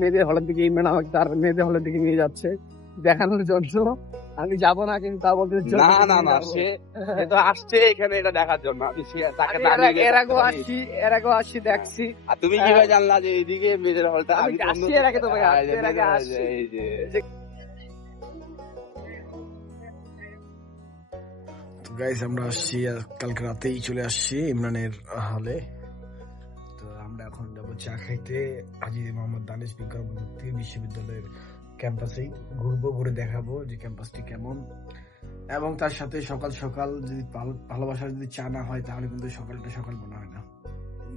মেয়েদের হলের দিকে ইমরান আমাকে তার মেয়েদের হলের দিকে নিয়ে যাচ্ছে দেখানোর জন্য। আমি যাবো না, কিন্তু তা বলতে না সে তো আসছে এখানে এটা দেখার জন্য। আমি তাকে এর আগেও আসছি দেখছি। আর তুমি কিভাবে জানলা যে এইদিকে মেয়েদের হলটা? আমি আসছি এর আগে, তো ভাই এর আগে আসছি। গাইস আমরা আসছি কালকে রাতেই চলে আসছি ইমরানের হলে। তো আমরা এখন যাবো চা খাইতে হাজী মোহাম্মদ দানিশ বিজ্ঞান প্রযুক্তি বিশ্ববিদ্যালয়ের ক্যাম্পাসেই ঘুরবো, ঘুরে দেখাবো যে ক্যাম্পাসটি কেমন। এবং তার সাথে সকাল সকাল যদি ভালোবাসার যদি চা না হয় তাহলে কিন্তু সকালটা সকাল মনে হয় না।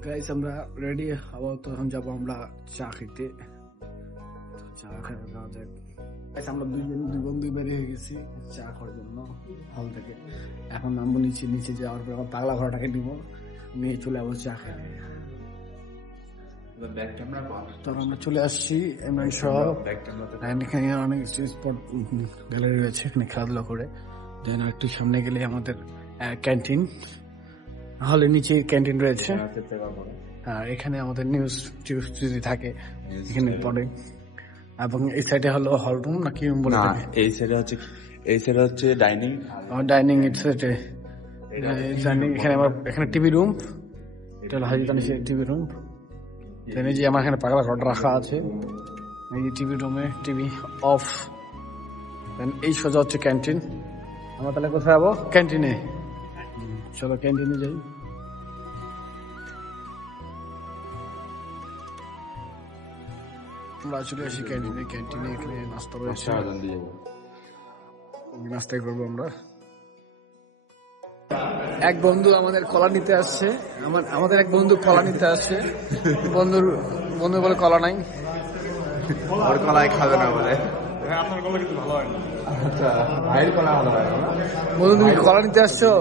গাইস আমরা রেডি হবো, তখন যাবো আমরা চা খেতে। চা খাওয়া যাক। আমরা দুই বন্ধু বেরিয়ে হয়ে গেছি চা খাওয়ার জন্য হল থেকে। এখন নামবো নিচে যাওয়ার পর পাগলা ঘোড়াটাকে নিবো, নিয়ে চলে যাবো চা খাই। আমরা চলে আসছি ইমরান সহ। এখানে অনেক স্পট গ্যালারি রয়েছে, এখানে খেলাধুলা করে। দেন একটু সামনে গেলে আমাদের ক্যান্টিন, হলের নিচে ক্যান্টিন রয়েছে। আর এখানে আমাদের নিউজ যদি থাকে এখানে পড়ে। এবং এই সাইডে হলো হল রুম নাকি রুম বলে? এই সাইডে হচ্ছে ডাইনিং। ডাইনিং এর সাইডে এখানে আমার এখানে টিভি রুম, এটা হলো হাজী দানিশের টিভি রুম। এই যে আমার এখানে পাগলা ঘর রাখা আছে, এই যে টিভি রুমে টিভি অফ। এই সোজা হচ্ছে ক্যান্টিন। আমরা তাহলে কোথায় যাবো? ক্যান্টিনে। চলো ক্যান্টিনে যাই। আমরা চলে আসি ক্যান্টিনে। এখানে নাস্তা রয়েছে, নাস্তাই করবো আমরা। এক বন্ধু আমাদের কলা নিতে আসছে, আমাদের এক বন্ধু কলা নিতে আসছে। বন্ধু বলে কলা নাই, ওর কলাই খাবে না বলে। বন্ধু তুমি কলা নিতে আসছো,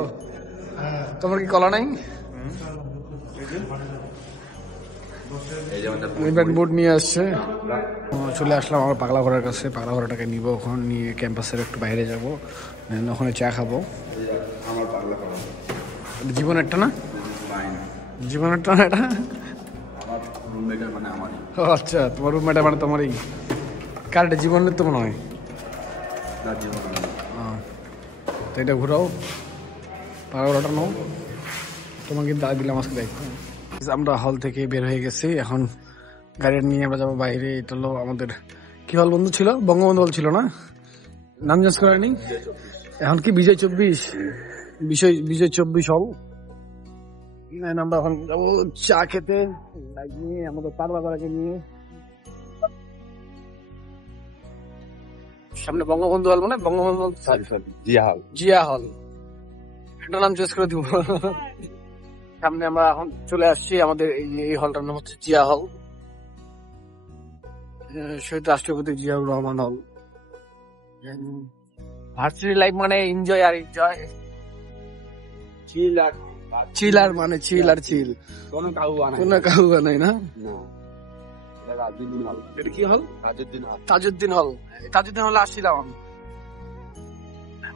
তোমার কি কলা নাই? বোর্ড নিয়ে আসছে। চলে আসলাম আমার পাগলা ঘোড়ার কাছে। পাগলা ঘোড়াটাকে নিবো, ওখানে নিয়ে ক্যাম্পাসের একটু বাইরে যাবো, ওখানে চা খাবো। জীবনেরটা না, জীবনেরটা না, এটা আচ্ছা তোমার রুমমেটার মানে তোমারই। কার এটা? জীবনের তো মনে হয়। তো এটা ঘুরাও, পাগলাটা নাও, তোমাকে দিলাম আজকে দায়িত্ব। আমরা হল থেকে বের হয়ে গেছি, এখন গাড়ি নিয়ে আমরা যাবো বাইরে। এটা হলো আমাদের কি হল বন্ধু ছিল? বঙ্গবন্ধু হল ছিল না? নাম চেঞ্জ করেনি, এখন কি বিজয় 24? বিজয় 24 হল। আমরা এখন যাবো চা খেতে নিয়ে, আমাদের পাগলা ঘোড়াকে নিয়ে। সামনে বঙ্গবন্ধু হল, মানে বঙ্গবন্ধু জিয়া হল, এটা নাম চেঞ্জ করে দিব। সামনে আমরা এখন চলে আসছি, আমাদের এই হলটার নাম হচ্ছে জিয়া হল, শহীদ রাষ্ট্রপতি জিয়াউর রহমান হল। ভার্সিটি লাইফ মানে এনজয় আর এনজয়, চিল আর মানে চিল আর চিল, কোনো কাউ বানাই না। এটা কি হল? তাজউদ্দিন হল। তাজউদ্দিন হলে আসছিলাম আমি,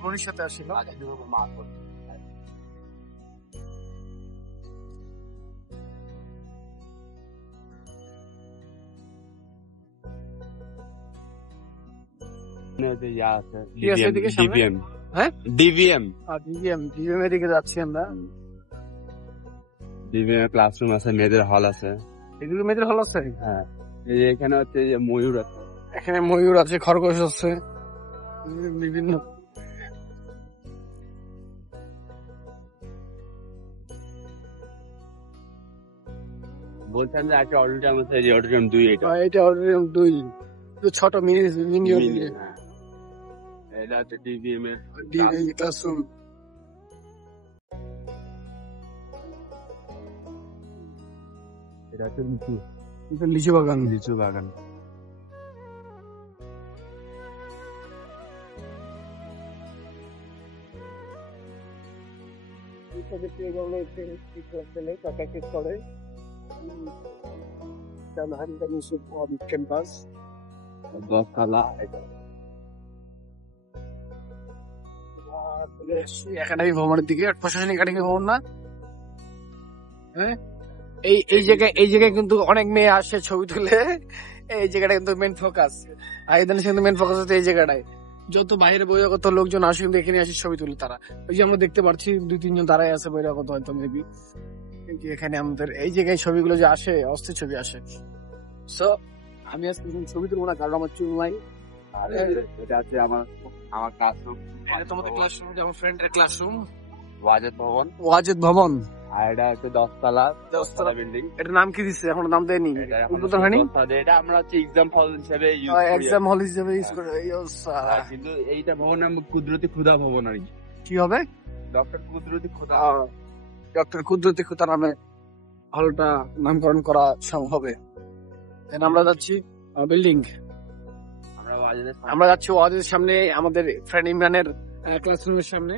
মনির সাথে আসছিলাম। এদিকে যাচ্ছি আমরা। ক্লাসরুম আছে, মেয়েদের হল আছে। এগুলো মেয়েদের হল আছে? হ্যাঁ, এখানে হচ্ছে ময়ূর আছে, এখানে ময়ূর আছে, খরগোশ আছে, বিভিন্ন। বলছেন যে একটা অডিটোরিয়াম আছে, অডিটোরিয়াম 2। এটা অডিটোরিয়াম 2, ছোট মিনি এটা হচ্ছে ডিভিএম ক্লাসরুম। এটা হচ্ছে লিচু বাগান। ক্যাম্পাস একাডেমি ভবনের দিকে, প্রশাসনিক একাডেমি ভবন না? হ্যাঁ, এই জায়গায় কিন্তু অনেক মেয়ে আসে ছবি তুলে। এই জায়গাটা কিন্তু মেন ফোকাস, আইদানে কিন্তু মেন ফোকাস হচ্ছে এই জায়গাটায়। যত বাইরে বহিরাগত লোকজন আসে কিন্তু এখানে আসে ছবি তুলে তারা। ওই যে আমরা দেখতে পাচ্ছি 2-3 জন দাঁড়ায় আছে বহিরাগত, হয়তো মেবি এখানে আমাদের এই জায়গায় ছবিগুলো যে আসে, অস্থির ছবি আসে। সো আমি আজকে ছবি তুলবো না, কারণ আমার চুল নাই। এটা হচ্ছে আমার ক্লাসরুম, এটা তোমাদের ক্লাসরুম, আমার ফ্রেন্ডের ক্লাসরুম, ওয়াজেদ ভবন। ওয়াজেদ ভবন। আর এটা হচ্ছে 10 তলা বিল্ডিং। এটার নাম কি দিচ্ছে? এখন নাম দেয়নি, উদ্বোধন হয়নি। এটা আমরা হচ্ছে এক্সাম হল হিসেবে ইউজ করি, এক্সাম হল হিসেবে ইউজ করে। কিন্তু এইটা ভবন নাম কুদরতি খুদা ভবন আর কি। কি হবে? ডক্টর কুদরতি খুদা, ডক্টর কুদরতি খুদা নামে হলটা নামকরণ করা হবে। আমরা যাচ্ছি বিল্ডিং, আমরা যাচ্ছি ওয়াজেদের সামনে, আমাদের ফ্রেন্ড ইমরানের ক্লাসরুমের সামনে।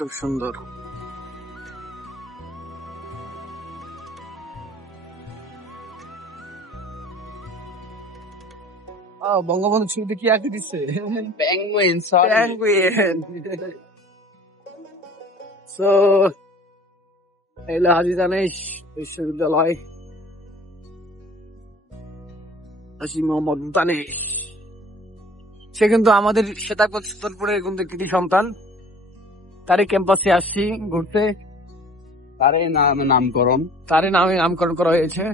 খুব সুন্দর। বঙ্গবন্ধু ছবিতে কি আঁকে দিচ্ছে? পেঙ্গুইন। সো এলো হাজী দানেশ বিশ্ববিদ্যালয়, হাজী মোহাম্মদ দানেশ। সে কিন্তু আমাদের সুলতানপুরের কিন্তু কৃতি সন্তান। তারই ক্যাম্পাসে আসছি ঘুরতে, তারই নামকরণ, তারই নামে নামকরণ করা হয়েছে।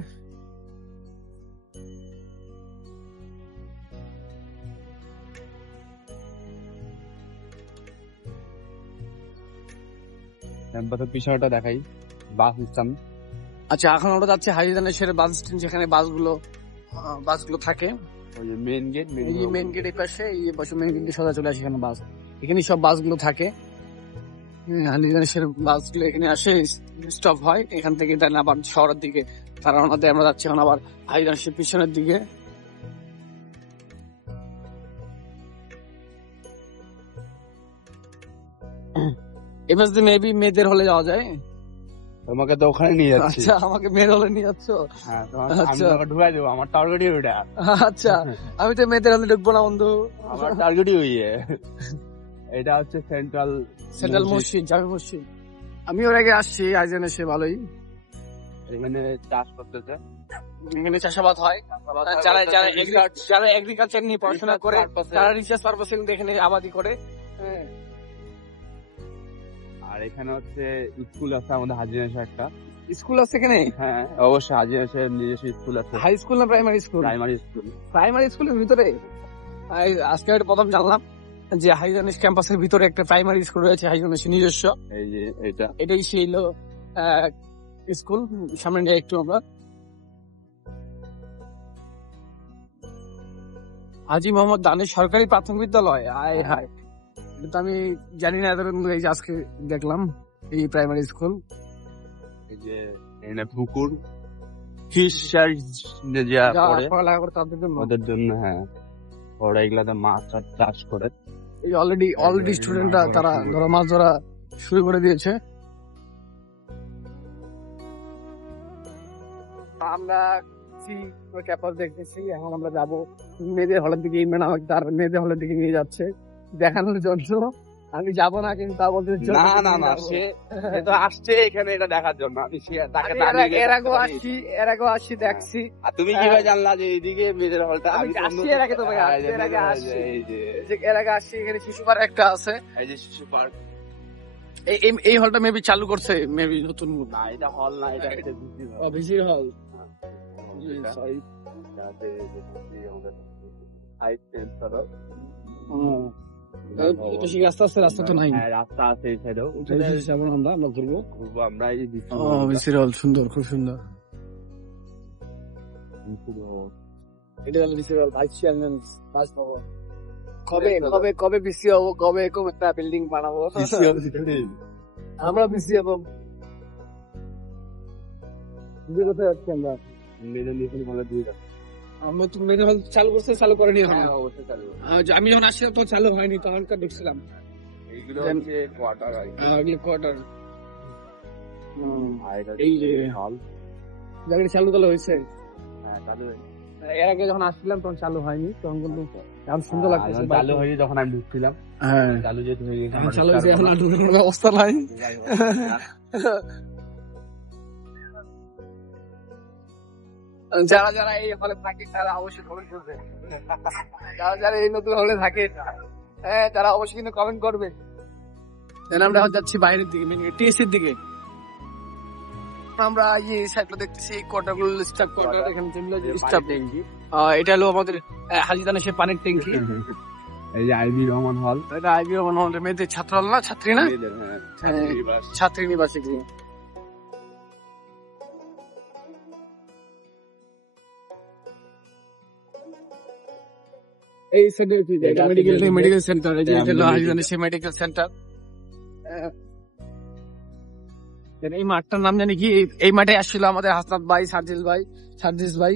ক্যাম্পাসের পিছনটা দেখাই, বাস স্ট্যান্ড। আচ্ছা, এখন আমরা যাচ্ছি হাজী দানেশের বাস স্ট্যান্ড, যেখানে বাসগুলো থাকে। ওই যে মেইন গেট, মেইন গেট এই পাশে, এই পাশে মেইন গেটে সোজা চলে আসে, এখানে বাস, এখানে সব বাসগুলো থাকে। হাজী দানেশের বাসগুলো এখানে আসে, স্টপ হয়, এখান থেকে আবার শহরের দিকে তারা রওনা দেয়। আমরা যাচ্ছি এখন আবার হাজী দানেশের পিছনের দিকে। এবার যদি মেবি মেয়েদের হলে যাওয়া যায়। তোমাকে তো ওখানে নিয়ে যাচ্ছি। আচ্ছা, আমাকে মেয়ের হলে নিয়ে যাচ্ছ? হ্যাঁ, আমি তোমাকে ঢুকাই দেবো, আমার টার্গেটই ওটা। আচ্ছা, আমি তো মেয়েদের হলে ঢুকবো না বন্ধু, আমার টার্গেটই ওই। এটা হচ্ছে সেন্ট্রাল মসজিদ, জামে মসজিদ। আমি ওর আগে আসছি হাজী দানেশে, ভালোই। এখানে চাষ করতেছে, এখানে চাষাবাদ হয়। যারা এগ্রিকালচার নিয়ে পড়াশোনা করে, তারা রিসার্চ পারপাসে কিন্তু এখানে আবাদি করে। আর এখানে হচ্ছে স্কুল আছে আমাদের হাজী দানেশে একটা। স্কুল আছে এখানে? হ্যাঁ, অবশ্যই হাজী দানেশের নিজস্ব স্কুল আছে। হাই স্কুল না প্রাইমারি স্কুল? প্রাইমারি স্কুলের ভিতরে আজকে প্রথম জানলাম যে হাজী দানেশ ক্যাম্পাসের ভিতরে একটা প্রাইমারি স্কুল রয়েছে, হাজী দানেশের নিজস্ব। এই যে এটাই সেই স্কুল। সামনে নিয়ে একটু আমরা হাজী মোহাম্মদ দানেশ সরকারি প্রাথমিক বিদ্যালয়। হায়, কিন্তু আমি জানি না, এই যে আজকে দেখলাম এই প্রাইমারি স্কুল। এই যে এখানে পুকুর, ফিশার পড়ালেখা করে তাদের জন্য, ওদের জন্য। হ্যাঁ, ওরা এগুলাতে মাছ চাষ করে। এই অলরেডি স্টুডেন্টরা তারা ধরো মাছ ধরা শুরু করে দিয়েছে। আমরা ক্যাম্পাস দেখতেছি, এখন আমরা যাবো মেয়েদের হলের দিকে। ইমরান আমাকে তার মেয়েদের হলের দিকে নিয়ে যাচ্ছে দেখানোর জন্য। আমি যাবো না, কিন্তু তা বলতে না, সে তো আসছে এখানে এটা দেখার জন্য। আমি এর আগেও আসছি, দেখছি। আর তুমি কিভাবে জানলা যে এইদিকে মেয়েদের হলটা? আসছি এর আগে, তো ভাই এর আগে আসছি। এখানে শিশু পার্ক একটা আছে, এই যে শিশু পার্ক। এই হলটা মেবি চালু করছে, মেবি নতুন। না, এটা হল না, এটা ভিসির হল। রাস্তা তো নাই, রাস্তা আছে এই সাইডেও। আমরা ঘুরবো, আমরা এই ভিসির হল সুন্দর, খুব সুন্দর। এটা হলো ভিসির হল, ভাইস চেয়ারম্যান বাস ভবন। কবে বিসি হবো, কবে এরকম একটা বিল্ডিং বানাবো আমরা, বিসি হবো। কোথায় যাচ্ছি আমরা? মেয়েদের হল চালু করছে, চালু করেনি এখন। আমি যখন আসছিলাম তো চালু হয়নি, তখনকার দেখছিলাম। এইগুলো হচ্ছে কোয়ার্টার। এই যে হল জায়গাটা চালু হয়েছে। এর আগে যখন আসছিলাম তখন চালু হয়নি, তখন কিন্তু এখন সুন্দর লাগতেছে। চালু হয়নি যখন আমি ঢুকছিলাম, হ্যাঁ চালু যেহেতু হয়ে গেছে এখন আমরা চালু ঢুকতে হয়েছে, এখন পারবো আর না। ঢুকার কোনো ব্যবস্থা নাই। যারা যারা এই হলে থাকে তারা অবশ্যই কমেন্ট করবে, যারা যারা এই নতুন হলে থাকে হ্যাঁ তারা অবশ্যই কিন্তু কমেন্ট করবে। আমরা এখন যাচ্ছি বাইরের দিকে, টিএসসির দিকে। আমরা এই সাইডটা দেখতেছি কোয়ার্টারগুলো স্টাফ কোয়ার্টার, এখানে যেগুলো স্টাফ ট্যাঙ্কি, এটা হলো আমাদের হাজিদানে সে পানির ট্যাঙ্কি। এই যে আইবি রহমান হল, এটা আইবি রহমান হল, মেয়েদের ছাত্র হল না, ছাত্রী না, ছাত্রী নিবাসী গৃহ। এই সাইডে মেডিকেল সেন্টার, এটা হলো হাজিদানে সে মেডিকেল সেন্টার। এই মাঠটার নাম জানি কি, এই মাঠে আসছিল আমাদের হাসনাত ভাই, সার্জিস ভাই,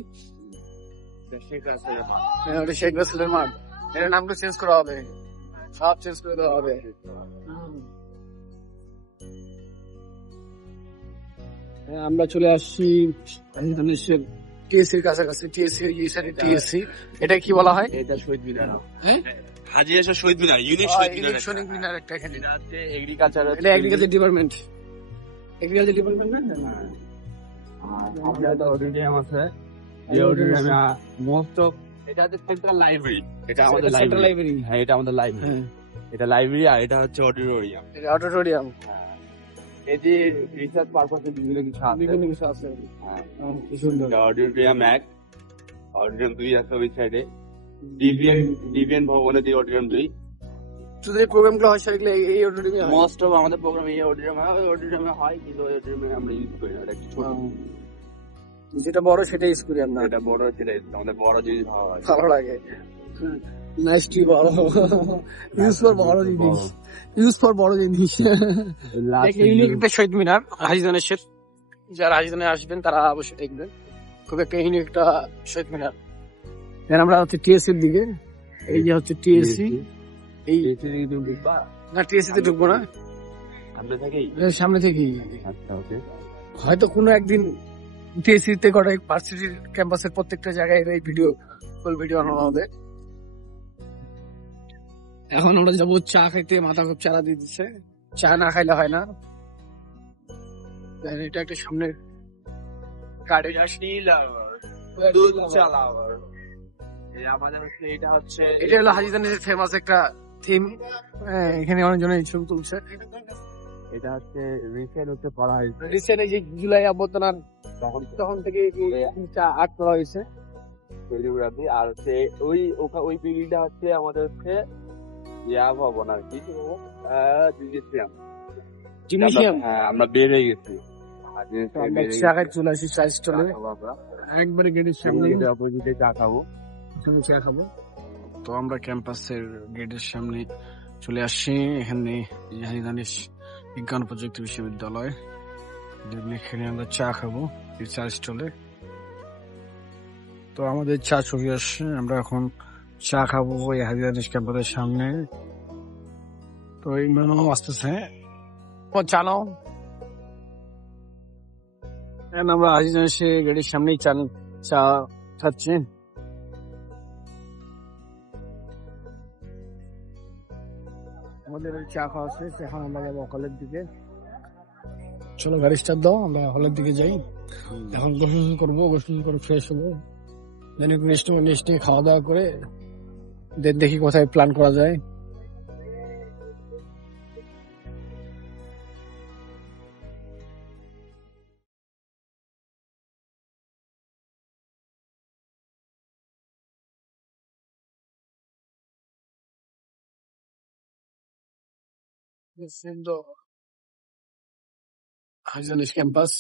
ওটা শেখ রাসেলের মাঠ। এর নামটা চেঞ্জ করা হবে, সব চেঞ্জ করে দেওয়া হবে। আমরা চলে আসছি টিএসসির কাছাকাছি, টিএসসি, এটা কি বলা হয়? এটা শহীদ মিনার, হ্যাঁ হাজি আসর শহীদ মিনার, ইউনিক শহীদ মিনার একটা এখানে। এটা হচ্ছে এগ্রিকালচার, এটা এগ্রিকালচার ডিপার্টমেন্ট, না? আমরা তো অডিটোরিয়াম আছে, এই অডিটোরিয়ামে মোস্ট অফ, এটা হচ্ছে সেন্ট্রাল লাইব্রেরি, এটা আমাদের সেন্ট্রাল লাইব্রেরি, লাইব্রেরি, হ্যাঁ এটা আমাদের লাইব্রেরি, এটা লাইব্রেরি আর এটা হচ্ছে অডিটোরিয়াম। এটা অডিটোরিয়াম, এই যে রিসার্চ পারপাসে বিভিন্ন কিছু আছে, বিভিন্ন কিছু আছে। হ্যাঁ কি সুন্দর। অডিটোরিয়াম 1, অডিটোরিয়াম 2 আছে ওই সাইডে, ডিভিএন ভবনে যে অডিটোরিয়াম 2, শুধু এই প্রোগ্রাম গুলো হয় সেগুলো এই অডিটোরিয়ামে হয়। মোস্ট অফ আমাদের প্রোগ্রাম এই অডিটোরিয়ামে হয়, কিন্তু ওই অডিটোরিয়ামে আমরা ইউজ করি না, এটা একটু ছোট, যেটা বড় সেটা ইউজ করি আমরা, এটা বড়, সেটা আমাদের বড় জিনিস ভালো হয়, ভালো লাগে। নাইস টু বড়, ইউজ ফর বড় জিনিস, ইউজ ফর বড় জিনিস। ইউনিক একটা শহীদ মিনার হাজিদানের শেষ, যারা হাজিদানে আসবেন তারা অবশ্যই দেখবেন, খুব একটা ইউনিক একটা শহীদ মিনার। আমরা হচ্ছে টিএসসির দিকে, এই যে হচ্ছে টিএসসি, এই না টিএসসি তে ঢুকবো না, সামনে থেকেই। আচ্ছা ওকে, হয়তো কোনো একদিন টিএসসি তে কটা ভার্সিটির ক্যাম্পাসের প্রত্যেকটা জায়গায় এই ভিডিও, ফুল ভিডিও আনানো হবে। এখন আমরা যাবো চা খাইতে, মাথা খুব চারা দিয়ে দিচ্ছে, চা না খাইলে হয় না। এটা একটা সামনের গাড়ি, দুধ চা লাভার, আমাদের হচ্ছে এটা হচ্ছে, এটা হলো হাজিদানের ফেমাস একটা থিম, এখানে অনেকজন এই ছবি তুলছে। এটা হচ্ছে রিসেন্ট হচ্ছে করা হয়েছে, রিসেন্ট এই যে জুলাই অভ্যর্থনার তখন থেকে চা আর্ট করা হয়েছে ফেব্রুয়ারি, আর হচ্ছে ওই বিল্ডিংটা হচ্ছে আমাদের হচ্ছে ইয়া ভবন আর কি, জিমনেশিয়াম। আমরা বের হয়ে গেছি, চা খাই চলে আসি চা স্টলে, একবারে গেটের সামনে অপোজিটে চা খাবো, চা খাবো। তো আমরা ক্যাম্পাসের গেটের সামনে চলে আসছি, এখানে হাজিদানিস বিজ্ঞান প্রযুক্তি বিশ্ববিদ্যালয়, এখানে আমরা চা খাবো এই চা স্টলে। তো আমাদের চা চলে আসছে, আমরা এখন চা খাবো এই হাজিদানিস ক্যাম্পাসের সামনে। তো এই মেনু আসতেছে, ও চা নাও। আমরা হাজিদানিস গেটের সামনেই চা খাচ্ছি। আমাদের চা খাওয়া শেষ, এখন আমরা যাবো হলের দিকে। চলো গাড়ি স্টার্ট দাও, আমরা হলের দিকে যাই। এখন গোসল করবো, গোসল করে ফ্রেশ হবো, দেন নেক্সট ডে খাওয়া দাওয়া করে দেন দেখি কোথায় প্ল্যান করা যায়। Haciendo Hajidanis campus.